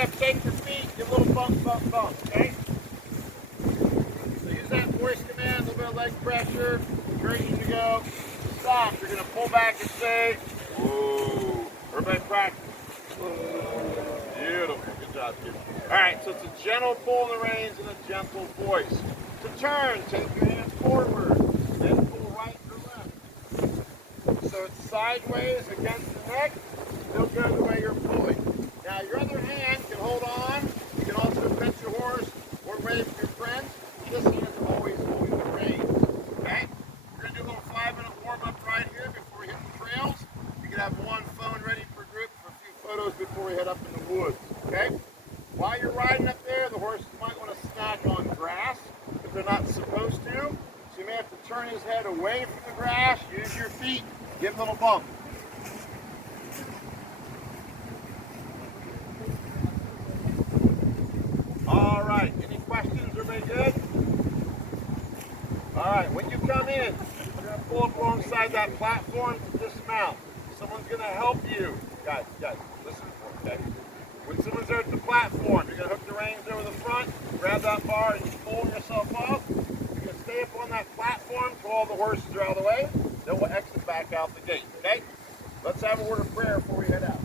have to take your feet, give a little bump, bump, bump, okay? So use that voice command, a little bit of leg pressure, encouraging you to go. Stop, you're going to pull back and say, whoa. Everybody practice. Beautiful, good job, kid. All right, so it's a gentle pull in the reins and a gentle voice. To turn, take your hands forward, then pull right or left. So it's sideways against the neck, still go the way you're pulling. Now your other hand can hold on, you can also pet your horse or wave to your friends. This hand is always holding the reins, okay? We're going to do a little 5-minute warm-up right here before we hit the trails. You can have one phone ready for group for a few photos before we head up in the woods, okay? While you're riding up there, the horses might want to snack on grass if they're not supposed to. So you may have to turn his head away from the grass, use your feet, give him a little bump. All right, any questions? Everybody good? All right, when you come in, you're going to pull up alongside that platform to dismount. Someone's going to help you. Guys, listen for me, okay? When someone's there at the platform, you're going to hook the reins over the front, grab that bar, and you pull yourself off. You're going to stay up on that platform till all the horses are out of the way. Then we'll exit back out the gate, okay? Let's have a word of prayer before we head out.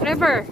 River.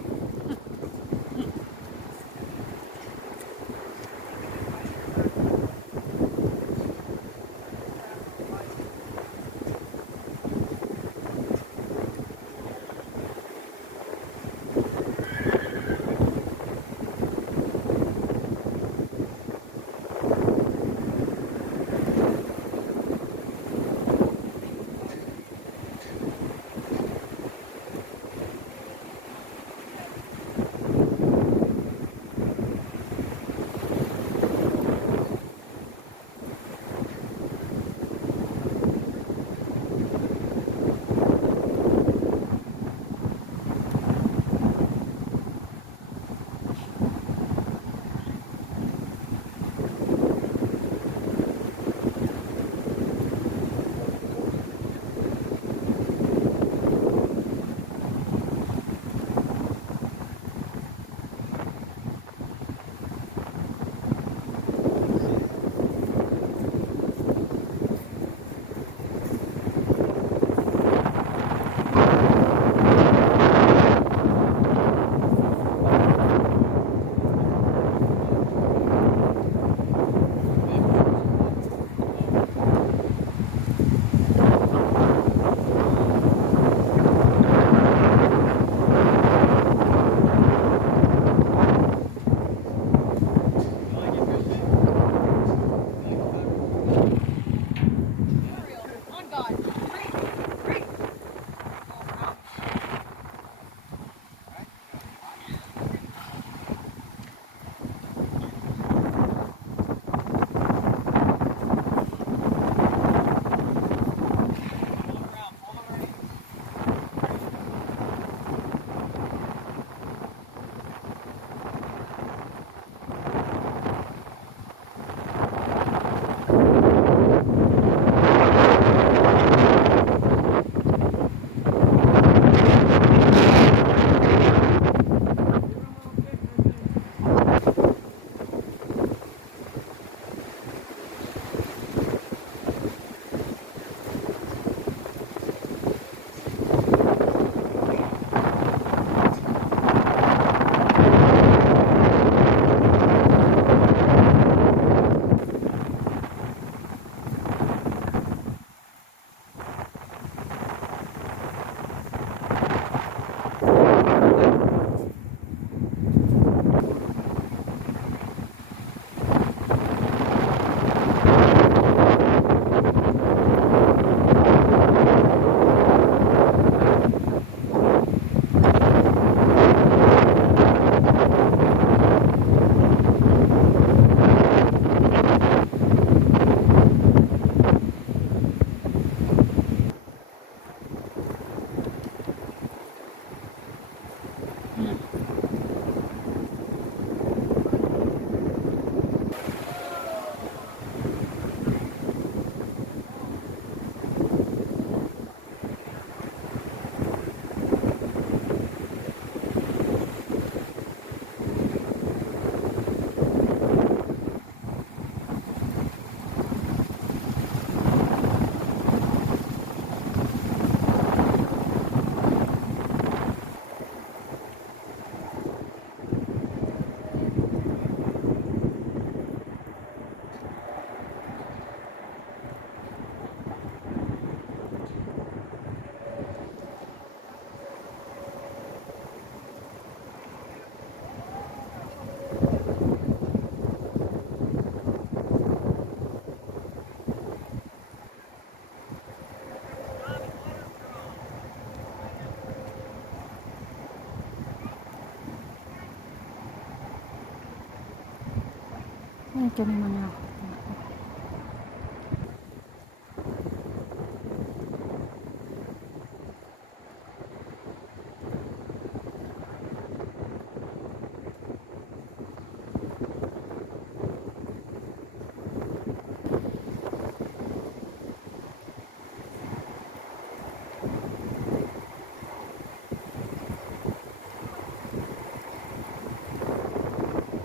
Ay, kanina nga.